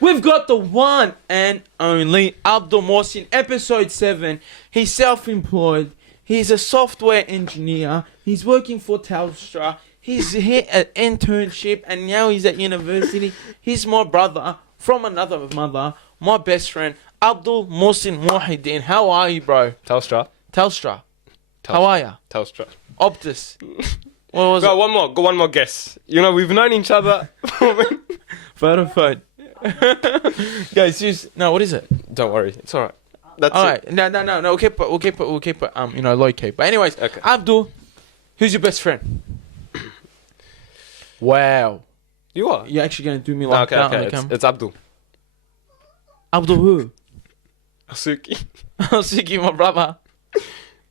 We've got the one and only Abdul Mohsen, episode 7. He's self-employed. He's a software engineer. He's working for Telstra. He's here at internship and now he's at university. He's my brother from another mother, my best friend, Abdul Mohsen Wahidin. How are you, bro? Telstra. How are you? Telstra. Optus. What was Go it? one more guess. You know, we've known each other. Vodafone. Guys, seriously. No, what is it? Don't worry, it's alright. That's All it. right. No. We'll keep it. Low key. But anyways, Okay. Abdul, who's your best friend? Wow. You are. You're actually gonna do me like Okay, that on the okay. camera? It's Abdul. Abdul who? Asuki. Suki, my brother.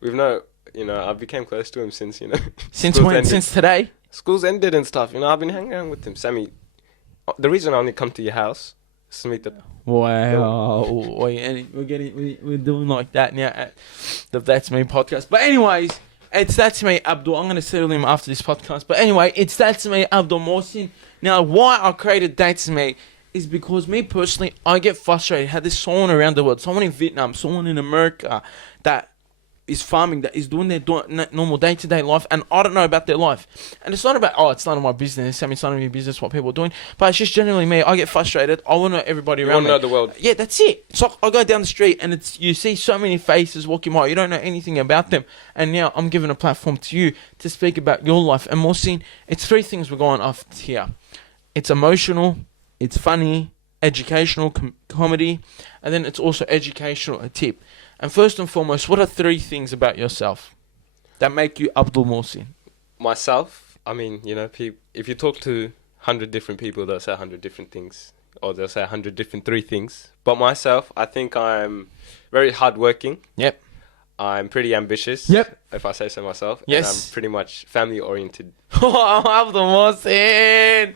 We've known. You know, I became close to him since Since schools when? ended. Since today? Schools ended and stuff. You know, I've been hanging around with him. Sammy. The reason I only come to your house is to meet the. Wow. We're doing like that now at the That's Me podcast. But anyways, it's That's Me Abdul. I'm gonna settle him after this podcast. But anyway, it's That's Me Abdul Mohsen. Now, why I created That's Me is because me personally, I get frustrated how there's someone around the world, someone in Vietnam, someone in America that is farming, that is doing their normal day-to-day life, and I don't know about their life. And it's not about, it's none of my business. I mean, it's none of your business what people are doing. But it's just generally me. I get frustrated. I want to know everybody You around want to me. know the world. Yeah, that's it. So I go down the street and you see so many faces walking by. You don't know anything about them. And now I'm giving a platform to you to speak about your life. And Mohsen, it's 3 things we're going off here. It's emotional, it's funny, educational, comedy, and then it's also educational, a tip. And first and foremost, what are 3 things about yourself that make you Abdul Mohsen? Myself, I mean, you know, if you talk to 100 different people, they'll say 100 different things. Or they'll say 100 different 3 things. But myself, I think I'm very hardworking. Yep. I'm pretty ambitious. Yep. If I say so myself. Yes. And I'm pretty much family oriented. Oh, Abdul Mohsen!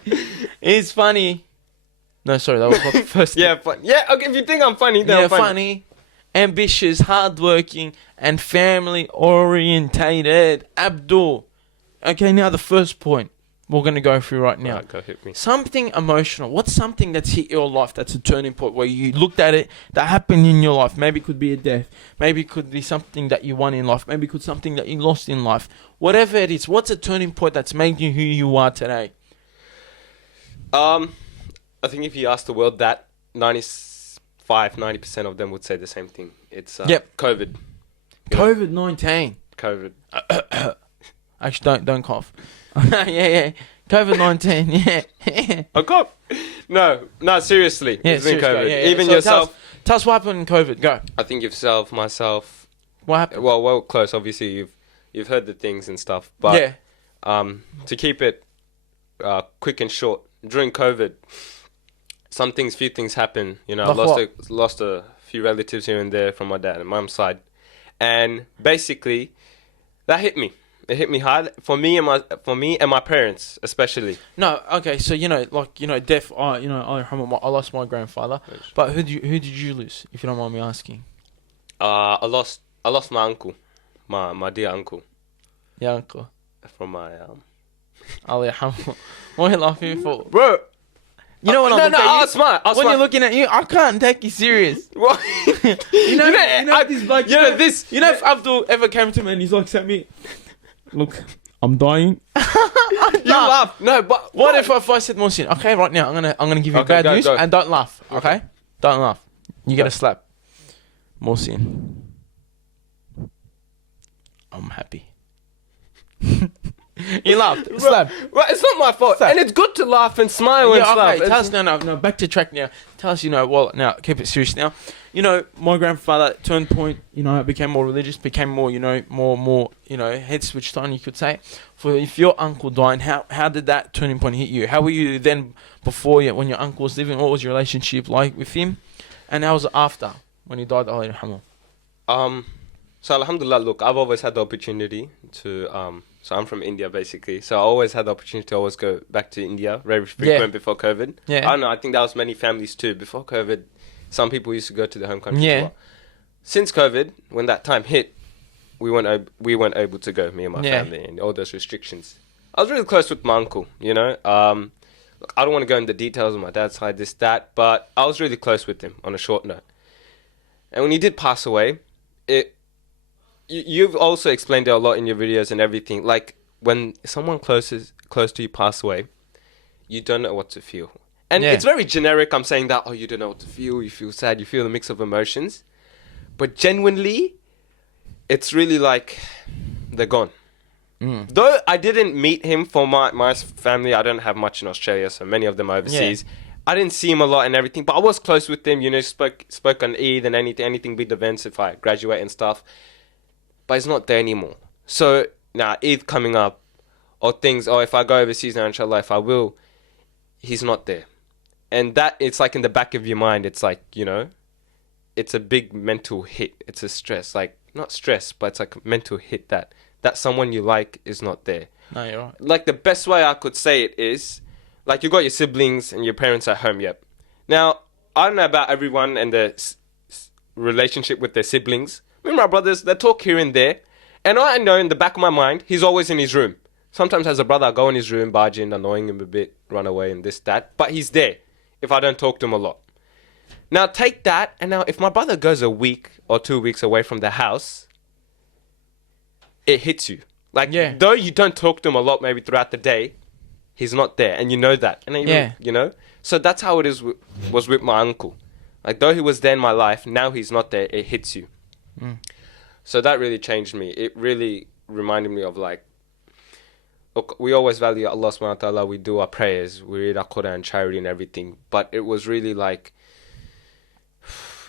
It's funny. No, sorry, that was the first Yeah, okay, if you think I'm funny, then yeah, I'm funny. funny, ambitious, hardworking, and family orientated. Abdul. Okay, now the first point we're going to go through right now. Right, go hit me. Something emotional. What's something that's hit your life that's a turning point where you looked at it that happened in your life? Maybe it could be a death. Maybe it could be something that you won in life. Maybe it could be something that you lost in life. Whatever it is, what's a turning point that's made you who you are today? I think if you ask the world that, 90% of them would say the same thing. It's Yep. COVID. COVID-19. COVID. Actually, don't cough. yeah. COVID-19, yeah. Okay. No, seriously. Yeah, It's been seriously, COVID. yeah. Even So yourself. Tell us what happened in COVID. Go. I think yourself, myself. What happened? Well, close. Obviously, you've heard the things and stuff. But Yeah. to keep it quick and short, during COVID, few things happened. You know, Like I lost a few relatives here and there from my dad and mum's side, and basically, that hit me. It hit me hard for me and my parents especially. No, okay, so death. I lost my grandfather. But who did you lose? If you don't mind me asking. I lost my uncle, my dear uncle, Yeah, uncle. from my Ali Hamel. What are you laughing for, bro? You know what I'm looking at I you? was smart. When you're looking at you, I can't take you serious. What? You know this like you know this. You know if Abdul ever came to me and he's like, Sammy, look, I'm dying. You laugh. No, but What if I said, Mohsen, okay, right now I'm gonna give you Okay, bad news go. and don't laugh, okay? Don't laugh. You get a slap. Mohsen, I'm happy. You laughed. Slap. Well, it's not my fault, Slap. and it's good to laugh and smile and Yeah, stuff. okay. Tell us no. Back to track now. Tell us, now keep it serious now. My grandfather turned point. Became more religious. Became more, more. Head switched on. You could say. If your uncle died, how did that turning point hit you? How were you then before when your uncle was living? What was your relationship like with him? And how was it after when he died? Allah yarhamah. So alhamdulillah, look, I've always had the opportunity to so I'm from India basically. So I always had the opportunity to always go back to India very frequent before COVID. Yeah. I don't know, I think that was many families too. Before COVID, some people used to go to their home country Yeah. as well. Since COVID, when that time hit, we weren't able to go, me and my Yeah. family, and all those restrictions. I was really close with my uncle, Look, I don't want to go into details of my dad's side, this, that, but I was really close with him on a short note. And when he did pass away, you've also explained it a lot in your videos and everything. Like, when someone close to you pass away, you don't know what to feel. And it's very generic. I'm saying that, you don't know what to feel. You feel sad. You feel a mix of emotions. But genuinely, it's really like they're gone. Though I didn't meet him for my family. I don't have much in Australia, so many of them are overseas. I didn't see him a lot and everything, but I was close with him. You know, spoke on Eid and anything big events if I graduate and stuff. But he's not there anymore. So now Eid coming up, or things, or if I go overseas now, inshallah, if I will, he's not there. And that, it's like in the back of your mind, it's like, you know, it's a big mental hit. It's a stress, like, not stress, but it's like a mental hit that someone you like is not there. No, you're right. Like, the best way I could say it is, like, you got your siblings and your parents at home, yep. Now, I don't know about everyone and their relationship with their siblings. Me and my brothers, they talk here and there. And I know in the back of my mind, he's always in his room. Sometimes as a brother, I go in his room, barge in, annoying him a bit, run away and this, that. But he's there if I don't talk to him a lot. Now, take that, and now if my brother goes a week or 2 weeks away from the house, it hits you. Like, though you don't talk to him a lot maybe throughout the day, he's not there, and you know that. And even, you know? So that's how it was with my uncle. Like, though he was there in my life, now he's not there, it hits you. So that really changed me. It really reminded me of, like, look, we always value Allah subhanahu wa ta'ala. We do our prayers. We read our Quran, charity and everything. But it was really like,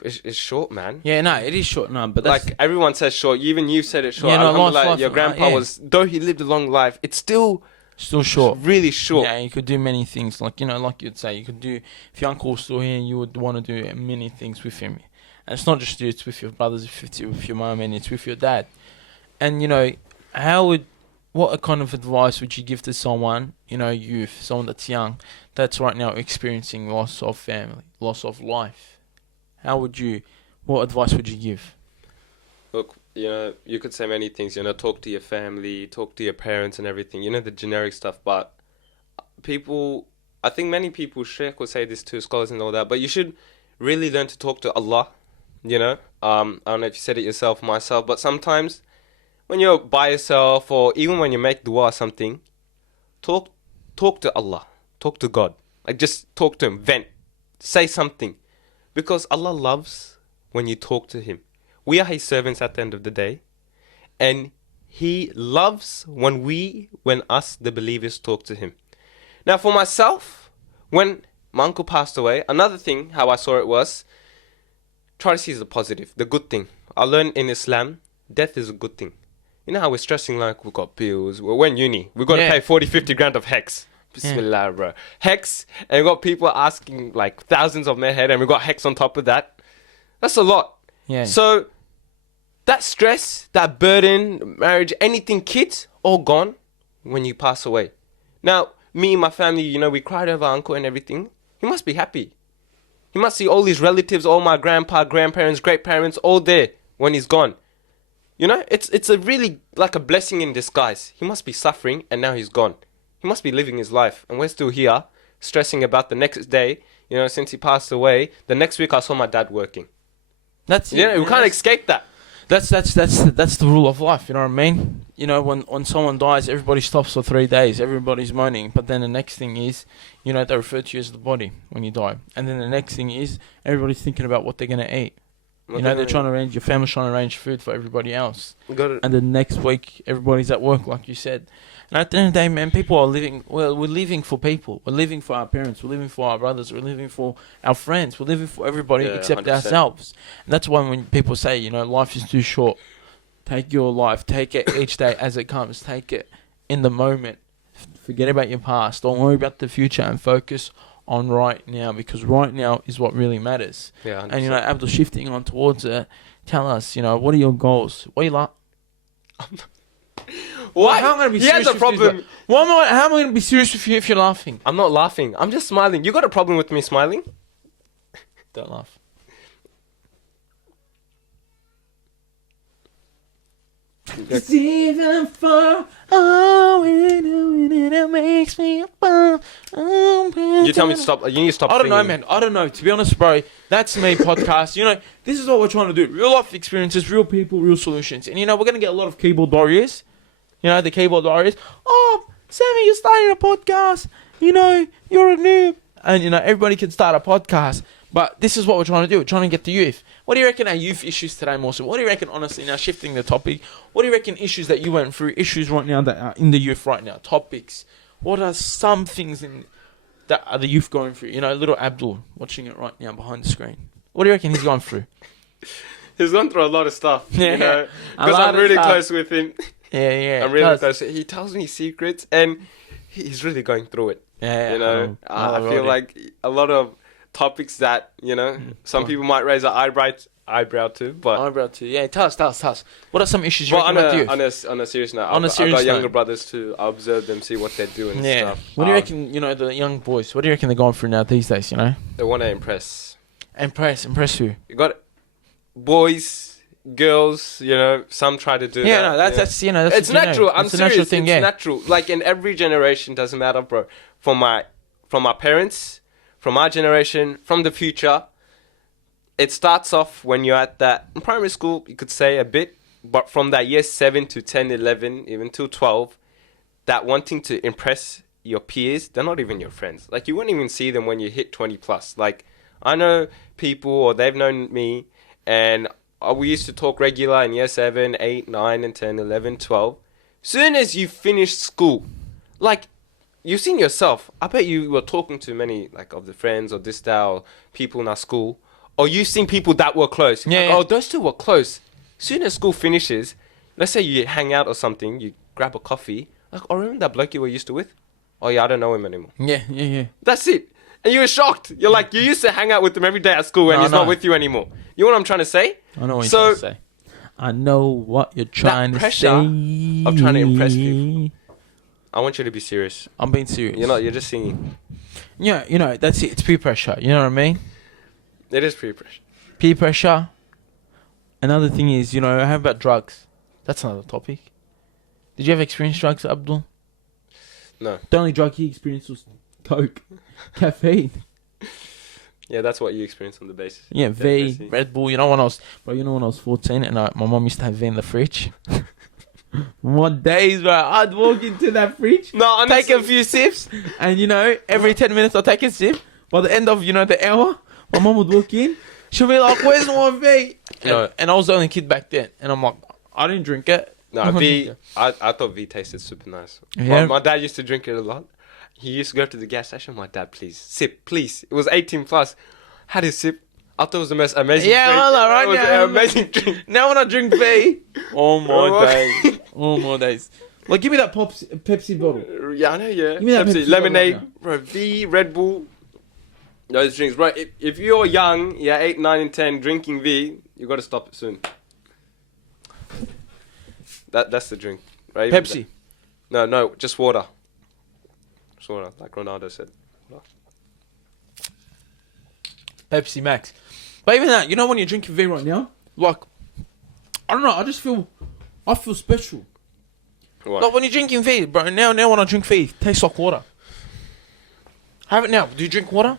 it's short, man. Yeah, no, it is short. No, but that's... Like, everyone says short. Even you said it short. Yeah, no, Alhamdulillah, your grandpa was, though he lived a long life, it's still short. Really short. Yeah, you could do many things. Like, you know, like you'd say, you could do, if your uncle's still here, you would want to do many things with him. And it's not just you, it's with your brothers, it's with your mum, and it's with your dad. And, you know, what kind of advice would you give to someone, you know, youth, someone that's young, that's right now experiencing loss of family, loss of life? What advice would you give? Look, you know, you could say many things, you know, talk to your family, talk to your parents and everything, you know, the generic stuff. But I think many people, Sheikh will say this to scholars and all that, but you should really learn to talk to Allah, you know. I don't know if you said it yourself, myself, but sometimes when you're by yourself or even when you make dua or something, talk to Allah, talk to God. Like, just talk to Him, vent, say something. Because Allah loves when you talk to Him. We are His servants at the end of the day. And He loves when us, the believers, talk to Him. Now, for myself, when my uncle passed away, another thing, how I saw it was, try to see the positive, the good thing. I learned in Islam, death is a good thing. You know how we're stressing, like, we've got bills, we're in uni, we've got to pay 40, 50 grand of hex. Bismillah, bro. Hex, and we've got people asking, like, thousands of their head, and we've got hex on top of that. That's a lot. Yeah. So, that stress, that burden, marriage, anything, kids, all gone when you pass away. Now, me and my family, you know, we cried over uncle and everything. He must be happy. He must see all his relatives, all my grandpa, grandparents, great-parents, all there when he's gone. You know, it's a really, like, a blessing in disguise. He must be suffering, and now he's gone. He must be living his life, and we're still here, stressing about the next day. You know, since he passed away, the next week I saw my dad working. That's it. Yeah, we can't escape that. That's the rule of life. You know what I mean? You know, when someone dies, everybody stops for 3 days. Everybody's moaning, but then the next thing is, you know, they refer to you as the body when you die, and then the next thing is everybody's thinking about what they're gonna eat. You know, they're trying to arrange, your family's trying to arrange food for everybody else. And the next week, everybody's at work, like you said. And at the end of the day, man, people are living, well, we're living for people. We're living for our parents. We're living for our brothers. We're living for our friends. We're living for everybody except 100%. Ourselves. And that's why when people say, you know, life is too short, take your life, take it each day as it comes. Take it in the moment. Forget about your past. Don't worry about the future and focus on right now, because right now is what really matters. Yeah, 100%. And, you know, Abdul, shifting on towards it, tell us, you know, what are your goals? What are you like? What? How am I going to be He serious has a problem. with you? How am I going to be serious with you if you're laughing? I'm not laughing. I'm just smiling. You got a problem with me smiling? Don't laugh. 'Cause even for it makes me fall. You tell me to stop. You need to stop. I don't know, singing. man. I don't know. To be honest, bro, that's me podcast. You know, this is what we're trying to do. Real life experiences, real people, real solutions. And, you know, we're going to get a lot of keyboard warriors. You know, the keyboard warriors. Oh, Sammy, you're starting a podcast. You know, you're a noob. And, you know, everybody can start a podcast. But this is what we're trying to do. We're trying to get the youth. What do you reckon are youth issues today, Morsen? What do you reckon, honestly, now shifting the topic, what do you reckon issues that you went through, issues right now that are in the youth right now, topics? What are some things that are the youth going through? You know, little Abdul watching it right now behind the screen. What do you reckon he's going through? He's gone through a lot of stuff. Yeah. You know, because I'm really close with him. Yeah. I'm really close. He tells me secrets, and he's really going through it. Yeah. You know, I feel like a lot of topics that, you know, some people might raise an eyebrow to, but eyebrow too. Yeah, tell us. What are some issues you well, reckon with youth? on a serious note, On a I've serious got younger note. brothers too. I observe them, see what they're doing and stuff. What do you reckon, you know, the young boys, what do you reckon they're going through now these days, you know? They want to impress. Impress who? You got boys, girls, you know, some try to do that. Yeah, no, that's you know, that's it's natural. I'm it's a serious. natural thing, It's natural. Like in every generation, doesn't matter, bro. From my parents, from our generation, from the future, it starts off when you're at that in primary school. You could say a bit, but from that year 7 to 10, 11, even to 12, that wanting to impress your peers, they're not even your friends. Like you wouldn't even see them when you hit 20 plus. Like I know people, or they've known me, and we used to talk regular in year 7, 8, 9, and 10, 11, 12. Soon as you finish school, like you've seen yourself, I bet you were talking to many like of the friends or this style people in our school, or you've seen people that were close. Yeah, Like, yeah. oh, those two were close. Soon as school finishes, let's say you hang out or something, you grab a coffee. Like, oh, remember that bloke you were used to with? Oh yeah, I don't know him anymore. Yeah. That's it. And you were shocked. You're like, you used to hang out with him every day at school and No, he's not with you anymore. You know what I'm trying to say? I know what So- you're trying to say. I know what you're trying to pressure say. of trying to impress people. I want you to be serious. I'm being serious. You're just singing. Yeah, you know, that's it. It's peer pressure. You know what I mean? It is peer pressure. Peer pressure. Another thing is, you know, how about drugs? That's another topic. Did you ever experience drugs, Abdul? No. The only drug he experienced was coke, caffeine. Yeah, that's what you experienced on the basis. Yeah, V, Definitely. Red Bull. You know when I was 14 and my mum used to have V in the fridge. What days, bro? I'd walk into that fridge, No, honestly, take a few sips, and you know, every 10 minutes I'll take a sip. By the end of, you know, the hour, my mum would walk in. She'll be like, "Where's my V?" No. And I was the only kid back then, and I'm like, I didn't drink it. No, V. I thought V tasted super nice. Yeah. My dad used to drink it a lot. He used to go to the gas station. My dad, please sip, please. It was 18 plus. Had his sip. I thought it was the most amazing. Yeah, drink. well, right It was now, an amazing drink. Now when I drink V, oh Oh. my days, oh my days. Like, give me that Pepsi bottle. Yeah, I know. Yeah. Give me that Pepsi lemonade, bottle bro. V, Red Bull. Those drinks, bro. If you're young, 8, 9, and 10, drinking V, you got to stop it soon. That's the drink, right? Pepsi. No, just water. Just water, like Ronaldo said. Pepsi Max. But even that, you know when you're drinking V right now? Like, I don't know, I feel special. What? Like when you're drinking V, bro, now when I drink V, it tastes like water. Have it now. Do you drink water?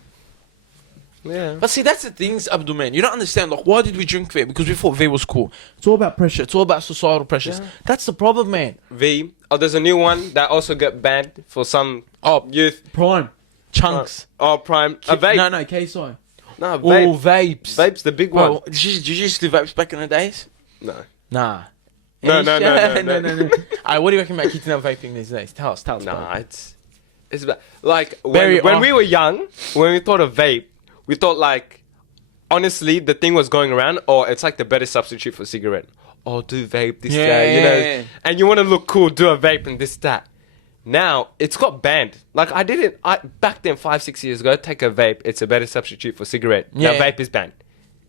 Yeah. But see, that's the things, Abdul, man. You don't understand. Like, why did we drink V? Because we thought V was cool. It's all about pressure. It's all about societal pressures. Yeah. That's the problem, man. V. Oh, there's a new one that also got banned for some youth. Prime. Chunks. Prime. A vape. No, No, KSI. vape. Oh, vapes. Vape's the big Bro, one. did you used to do vapes back in the days? No. Nah. No. Alright, what do you reckon about kids now vaping these days? Tell us. Nah, it's about, like Very when off. we were young, when we thought of vape, we thought like, honestly, the thing was going around, or it's like the better substitute for cigarette. Oh, do vape, this, that, you know. Yeah. And you want to look cool, do a vape and this, that. Now, it's got banned. Like, I didn't, back then, 5-6 years ago, take a vape, it's a better substitute for cigarette. Now, Yeah. vape is banned.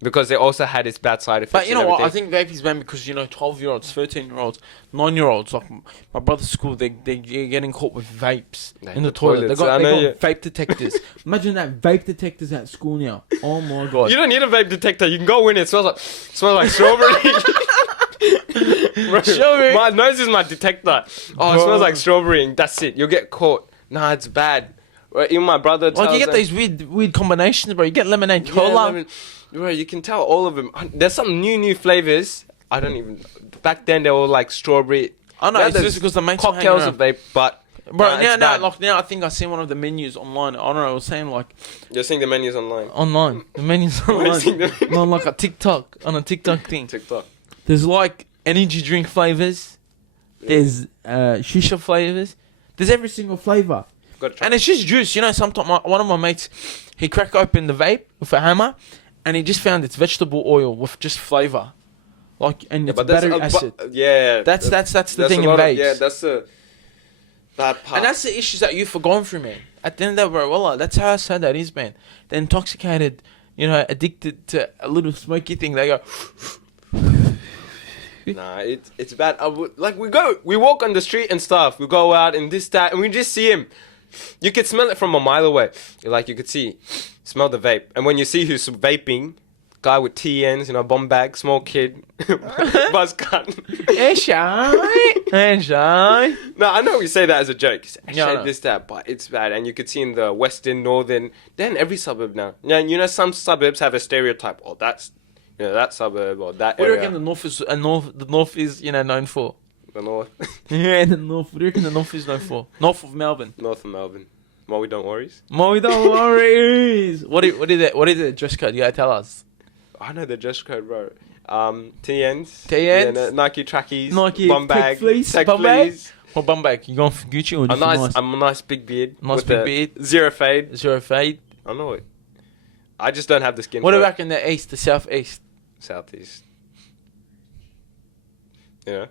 Because it also had its bad side effects. But you know and what? I everything. think vape is banned because, you know, 12-year-olds, 13-year-olds, 9-year-olds, like my brother's school, they're getting caught with vapes in the toilet. They got vape detectors. Imagine that, vape detectors at school now. Oh my God. You don't need a vape detector. You can go in. It smells like strawberry. Bro, Strawberry. my nose is my detector. Oh, it smells like strawberry, and that's it. You'll get caught. Nah, it's bad. Right, even my brother tells Like you get them- these weird combinations, bro. You get lemonade Yeah, cola. bro, you can tell all of them. There's some new flavors. I don't even. Back then they were like strawberry. I know Now it's there's just because the mates were hanging cocktails around. of vape, but Bro, nah, it's bad. now I think I seen one of the menus online. I don't know. I was saying like You're seeing the menus online. the menus You're seeing online. the No, like a TikTok thing. TikTok. There's like energy drink flavors. There's shisha flavors. There's every single flavor. Gotta try. And it's just juice, you know. Sometimes one of my mates, he cracked open the vape with a hammer, and he just found it's vegetable oil with just flavor, like and it's battery acid. That's the thing in vapes. Yeah, that's the bad part. And that's the issues that you've forgone through, man. At the end of the day, bro, wallah, that's how sad that is, man. They're intoxicated, you know, addicted to a little smoky thing. They go, Nah, it's bad. We walk on the street and stuff. We go out and this, that, and we just see him. You could smell it from a mile away. Like, you could smell the vape. And when you see who's vaping, guy with TNs, you know, bomb bag, small kid, buzz cut. hey, shy. No, I know we say that as a joke. Yeah, I know. This, that, but it's bad. And you could see in the western, northern, then every suburb now. Yeah, you know, some suburbs have a stereotype. Oh, that's, you know, that suburb or that What do you area. reckon the north is, you know, known for? The north. Yeah, the north. What do you reckon the north is known for? North of Melbourne. North of Melbourne. Well, we don't worries. Mo, don't worry. What is the dress code? You gotta tell us. I know the dress code, bro. TNs. TNs? Yeah, no, Nike trackies. Nike, bum bag. tech fleece, Tech bum bag? fleece. Or bum bag? You going for Gucci or A just nice, a nice big beard. Nice with big a beard. Zero fade. Zero fade? I know it. I just don't have the skin What for about in the east, the southeast? it. Southeast. Yeah.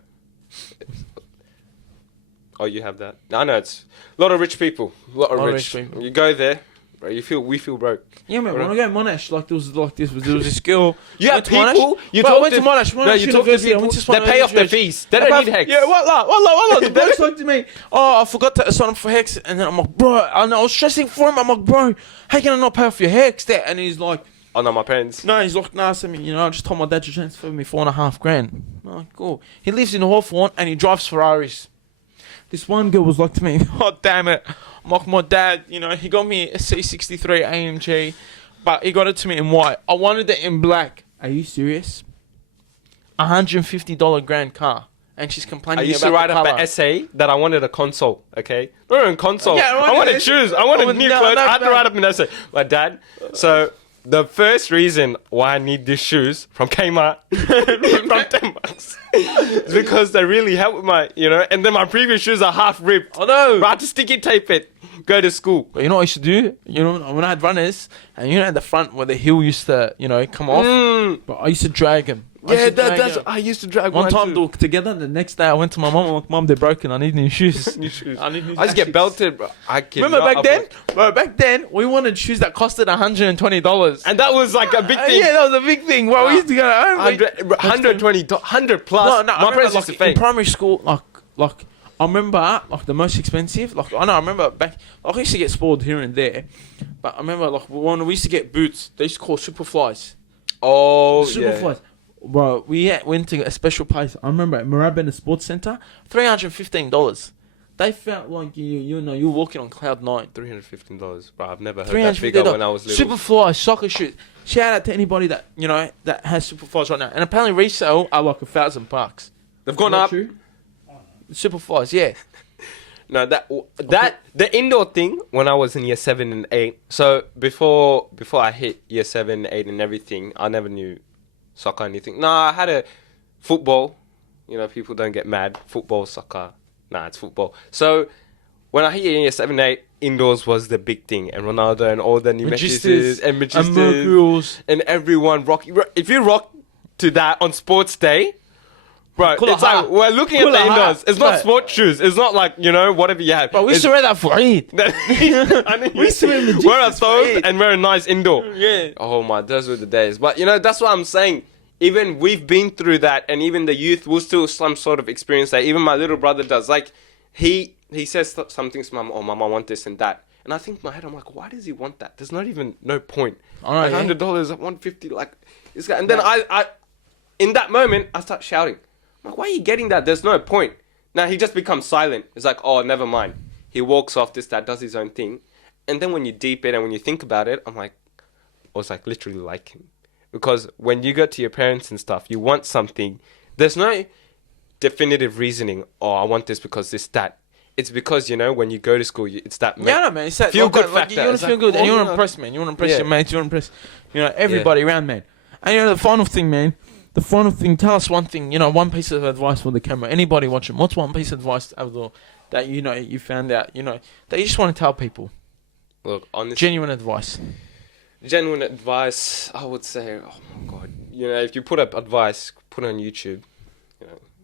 Oh, you have that? I know it's a lot of rich people. A lot of rich people. You go there, bro. We feel broke. Yeah, man. What When I go to Monash, like there was this girl. You have went to Monash. people. You Bro, I talk went to Monash. No, you talk to University. I people. went to They Monash pay off their University. fees. They don't need hex. Yeah, what? The bloke spoke to me. Oh, I forgot to sign up for hex, and then I'm like, bro, I was stressing for him. I'm like, bro, how can I not pay off your hex? There, and he's like, Oh no, my parents. no, he's like, nah, I mean, you know, I just told my dad to transfer me $4,500. I'm like, cool. He lives in Hawthorne and he drives Ferraris. This one girl was like to me, oh damn it, I'm like, my dad, you know, he got me a C63 AMG, but he got it to me in white. I wanted it in black. Are you serious? $150 grand car, and she's complaining I about used to write the up colour. an essay that I wanted a console, okay? Not a console. Yeah, I wanted to choose. I wanted new clothes. I had to write up an essay. My dad. So the first reason why I need these shoes from Kmart from 10 bucks is because they really help with my, you know, and then my previous shoes are half ripped. I know. But I had to sticky tape it. Go to school. But you know what I used to do? You know, when I had runners, and you know at the front where the heel used to, you know, come off, but I used to drag them. Yeah, that's I used to drag One mine time too. they were together. The next day I went to my mum. I'm like, Mum, they're broken. I need new shoes. New shoes. I need new. I just get Asics." belted, bro. Remember back then? Bro, back then we wanted shoes that costed $120. And that was like a big thing. Yeah, that was a big thing. Bro, we used to go home. 120, 100 plus. No, I my remember, parents like, used to fake. in primary school, like I remember like the most expensive. Like I remember back. Like, I used to get spoiled here and there, but I remember like when we used to get boots, they used to call Superflies. Oh, Superflies. Bro, we went to a special place. I remember at Moorabbin Sports Centre, $315. They felt like you know you're walking on cloud nine. $315, bro. I've never heard that figure when I was little. Superfly soccer shoes. Shout out to anybody that you know that has Superflies right now. And apparently resale are like $1,000. They've gone up. True? Superflies, yeah. No, that the indoor thing when I was in year 7 and 8. So before I hit year 7, 8, and everything, I never knew soccer or anything. Nah, I had a football. You know, people don't get mad. Football, soccer. Nah, it's football. So when I hit year 7, 8, indoors was the big thing, and Ronaldo and all the new Magisters and Magisters and everyone rock. If you rock to that on sports day. Bro, it's like we're looking at the indoors. It's not sports shoes. It's not like, you know, whatever you have. But we used to wear that for Eid. We used to wear a thong and wear a nice indoor. Yeah. Oh my, those were the days. But you know, that's what I'm saying. Even we've been through that, and even the youth will still some sort of experience that. Even my little brother does. Like he says something to mum. Oh, mum, I want this and that. And I think in my head, I'm like, why does he want that? There's not even no point. All right, $100, $150, like this guy. And then I in that moment, I start shouting. I'm like, why are you getting that? There's no point. Now he just becomes silent. It's like, oh, never mind. He walks off this, that, does his own thing. And then when you deep it and when you think about it, I'm like, I was like literally like him. Because when you go to your parents and stuff, you want something. There's no definitive reasoning. Oh, I want this because this, that. It's because, you know, when you go to school, it's that man. It's that feel good like, factor. you want to feel good and you want to impress, man. You want to impress your mates. You want to impress, everybody around, man. And the final thing, man. The final thing. Tell us one thing. One piece of advice for the camera. Anybody watching? What's one piece of advice, Abdul, that you found out? That you just want to tell people. Look, honestly, genuine advice, I would say, oh my God, if you put up advice, put it on YouTube,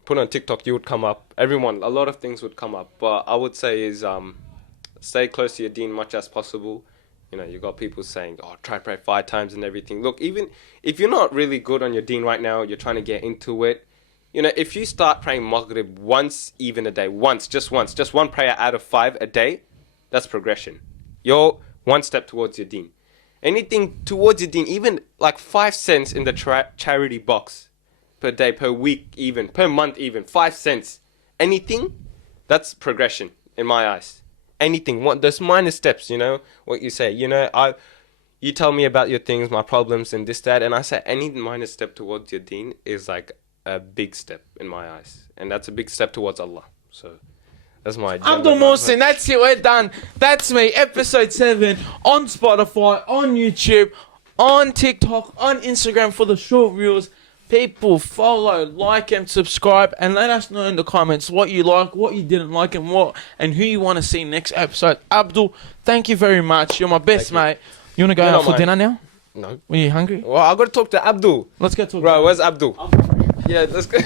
put it on TikTok, you would come up. A lot of things would come up. But I would say is stay close to your deen much as possible. You got people saying, oh, try to pray 5 times and everything. Look, even if you're not really good on your deen right now, you're trying to get into it. If you start praying Maghrib once even a day, just one prayer out of 5 a day, that's progression. You're one step towards your deen. Anything towards your deen, even like 5 cents in the charity box per day, per week even, per month even, 5 cents. Anything, that's progression in my eyes. Anything, those minor steps, what you say, you tell me about your things, my problems and this, that, and I say any minor step towards your deen is like a big step in my eyes. And that's a big step towards Allah. So that's my Abdul Mohsen, that's it, we're done. That's me, episode 7 on Spotify, on YouTube, on TikTok, on Instagram for the short reels. People follow, like and subscribe, and let us know in the comments what you like, what you didn't like, and who you want to see next episode. Abdul, thank you very much. You're my best mate. You want to go out for dinner now? No. Are you hungry? Well, I got to talk to Abdul. Let's go talk. Bro, where's Abdul? Yeah, let's go.